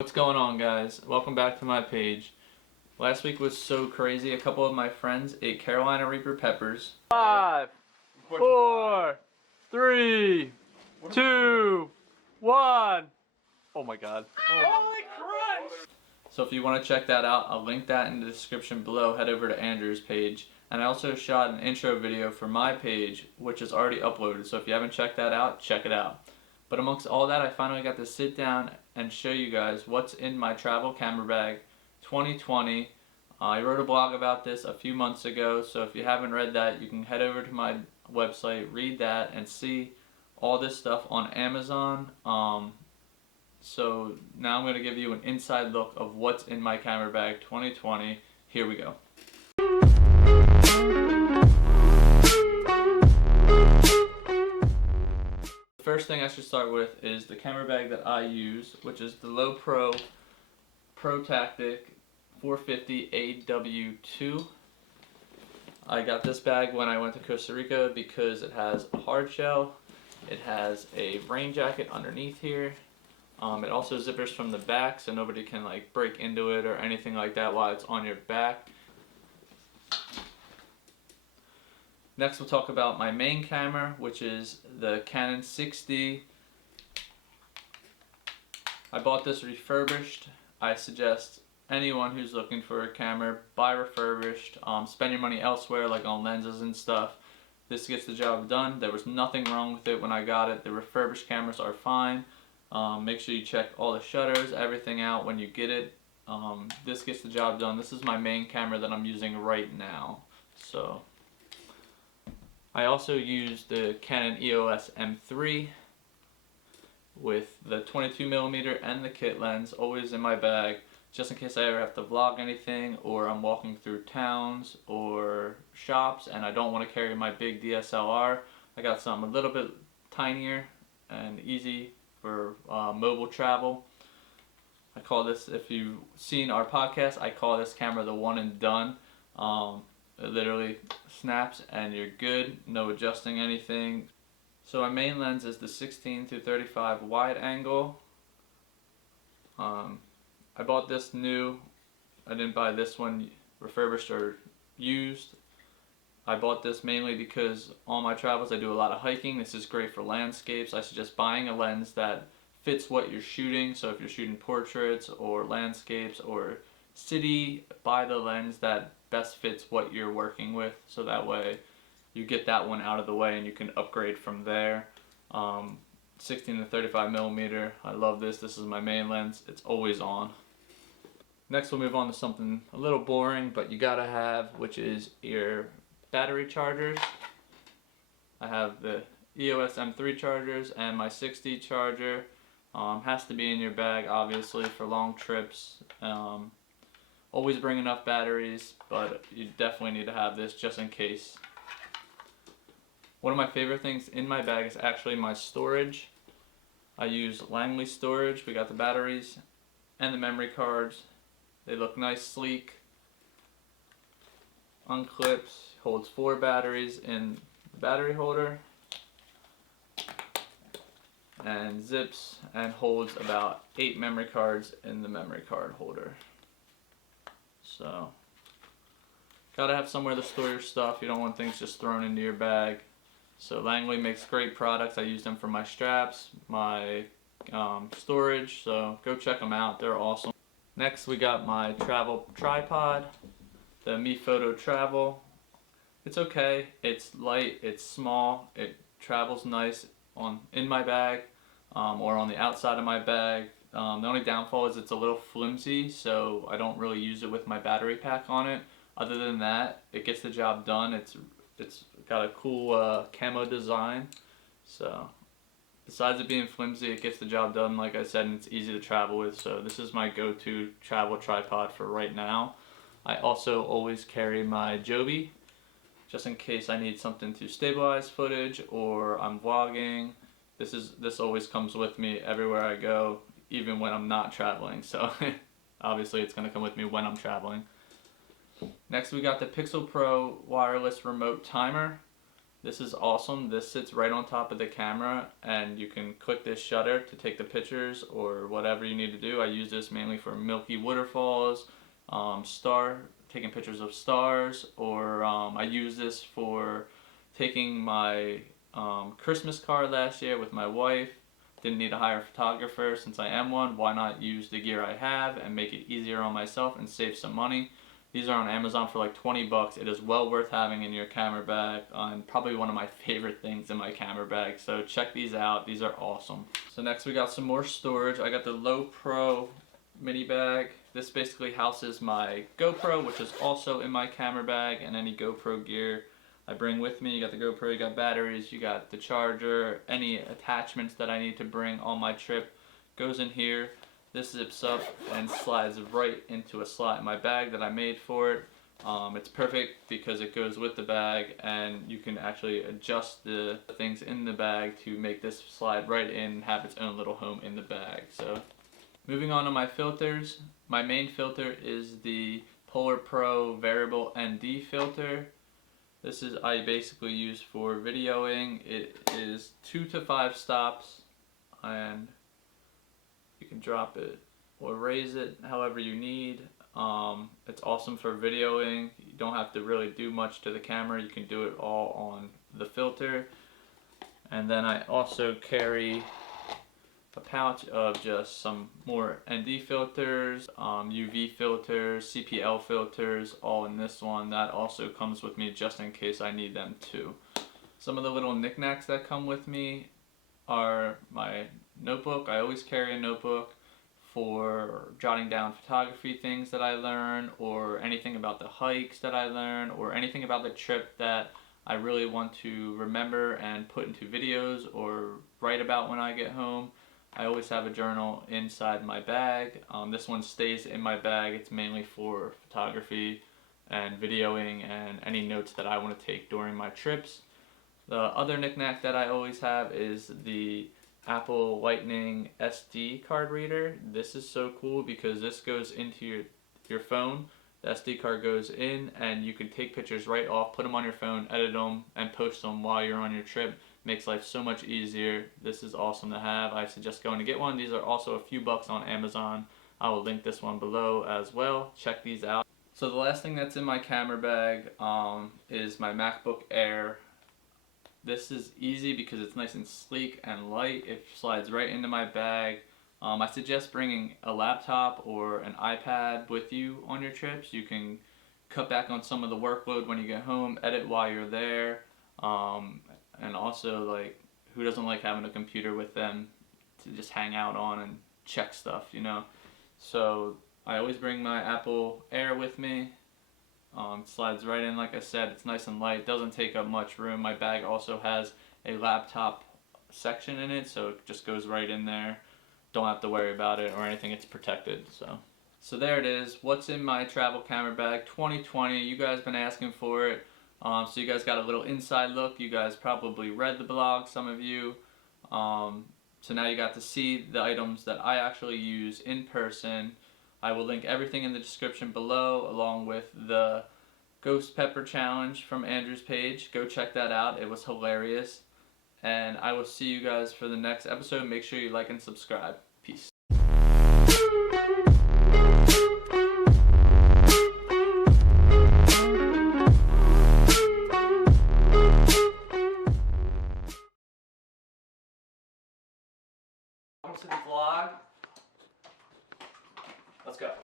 What's going on, guys? Welcome back to my page. Last week was so crazy. A couple of my friends ate Carolina Reaper peppers. 5, 4, 3, 2, 1. Oh my god. Holy crunch! So if you want to check that out, I'll link that in the description below. Head over to Andrew's page. And I also shot an intro video for my page, which is already uploaded. So if you haven't checked that out, check it out. But amongst all that, I finally got to sit down and show you guys what's in my travel camera bag 2020. I wrote a blog about this a few months ago, so if you haven't read that, you can head over to my website, read that, and see all this stuff on Amazon. So now I'm going to give you an inside look of what's in my camera bag 2020. Here we go. First thing I should start with is the camera bag that I use, which is the Low Pro Tactic 450 AW2. I got this bag when I went to Costa Rica because it has a hard shell, it has a rain jacket underneath here, it also zippers from the back so nobody can like break into it or anything like that while it's on your back. Next we'll talk about my main camera, which is the Canon 6D. I bought this refurbished. I suggest anyone who's looking for a camera, buy refurbished. Spend your money elsewhere like on lenses and stuff. This gets the job done. There was nothing wrong with it when I got it. The refurbished cameras are fine. Make sure you check all the shutters, everything out when you get it. This gets the job done. This is my main camera that I'm using right now. So I also use the Canon EOS M3 with the 22mm and the kit lens always in my bag, just in case I ever have to vlog anything or I'm walking through towns or shops and I don't want to carry my big DSLR. I got something a little bit tinier and easy for mobile travel. I call this, if you've seen our podcast, I call this camera the one and done. It literally snaps and you're good, no adjusting anything. So my main lens is the 16-35 wide angle. I bought this new. I didn't buy this one refurbished or used. I bought this mainly because on my travels I do a lot of hiking. This is great for landscapes. I suggest buying a lens that fits what you're shooting. So if you're shooting portraits or landscapes or city, buy the lens that best fits what you're working with, so that way you get that one out of the way and you can upgrade from there. 16-35mm, I love this. This is my main lens. It's always on. Next we'll move on to something a little boring but you gotta have, which is your battery chargers. I have the EOS M3 chargers and my 6D charger. Has to be in your bag obviously for long trips. Always bring enough batteries, but you definitely need to have this just in case. One of my favorite things in my bag is actually my storage. I use Langley storage. We got the batteries and the memory cards. They look nice, sleek, unclips, holds 4 batteries in the battery holder, and zips and holds about 8 memory cards in the memory card holder. So, gotta have somewhere to store your stuff. You don't want things just thrown into your bag. So Langley makes great products. I use them for my straps, my storage, so go check them out. They're awesome. Next we got my travel tripod, the Mi Photo Travel. It's okay. It's light, it's small, it travels nice in my bag or on the outside of my bag. The only downfall is it's a little flimsy, so I don't really use it with my battery pack on it. Other than that, it gets the job done. It's got a cool camo design. So besides it being flimsy, it gets the job done, like I said, and it's easy to travel with. So this is my go-to travel tripod for right now. I also always carry my Joby, just in case I need something to stabilize footage or I'm vlogging. This always comes with me everywhere I go, even when I'm not traveling, so obviously it's going to come with me when I'm traveling. Next we got the Pixel Pro wireless remote timer. This is awesome. This sits right on top of the camera, and you can click this shutter to take the pictures or whatever you need to do. I use this mainly for milky waterfalls, taking pictures of stars, or I use this for taking my Christmas card last year with my wife. Didn't need to hire a photographer since I am one. Why not use the gear I have and make it easier on myself and save some money? These are on Amazon for like 20 bucks. It is well worth having in your camera bag, and probably one of my favorite things in my camera bag. So check these out. These are awesome. So next we got some more storage. I got the Low Pro mini bag. This basically houses my GoPro, which is also in my camera bag, and any GoPro gear I bring with me. You got the GoPro, you got batteries, you got the charger, any attachments that I need to bring on my trip goes in here. This zips up and slides right into a slot in my bag that I made for it. It's perfect because it goes with the bag, and you can actually adjust the things in the bag to make this slide right in and have its own little home in the bag. So moving on to my filters. My main filter is the Polar Pro Variable ND filter. This is I basically use for videoing. It is 2 to 5 stops, and you can drop it or raise it however you need. It's awesome for videoing. You don't have to really do much to the camera. You can do it all on the filter. And then I also carry a pouch of just some more ND filters, UV filters, CPL filters, all in this one. That also comes with me just in case I need them too. Some of the little knickknacks that come with me are my notebook. I always carry a notebook for jotting down photography things that I learn, or anything about the hikes that I learn, or anything about the trip that I really want to remember and put into videos or write about when I get home. I always have a journal inside my bag. This one stays in my bag. It's mainly for photography and videoing and any notes that I want to take during my trips. The other knickknack that I always have is the Apple Lightning SD card reader. This is so cool because this goes into your phone. The SD card goes in, and you can take pictures right off, put them on your phone, edit them, and post them while you're on your trip. Makes life so much easier. This is awesome to have. I suggest going to get one. These are also a few bucks on Amazon. I will link this one below as well. Check these out. So the last thing that's in my camera bag is my MacBook Air. This is easy because it's nice and sleek and light. It slides right into my bag. I suggest bringing a laptop or an iPad with you on your trips. You can cut back on some of the workload when you get home, edit while you're there, and also, like, who doesn't like having a computer with them to just hang out on and check stuff, you know? So I always bring my Apple Air with me. Slides right in, like I said. It's nice and light, doesn't take up much room. My bag also has a laptop section in it, so it just goes right in there. Don't have to worry about it or anything. It's protected. So there it is. What's in my travel camera bag 2020. You guys been asking for it. So you guys got a little inside look. You guys probably read the blog, some of you. So now you got to see the items that I actually use in person. I will link everything in the description below, along with the Ghost Pepper Challenge from Andrew's page. Go check that out. It was hilarious. And I will see you guys for the next episode. Make sure you like and subscribe.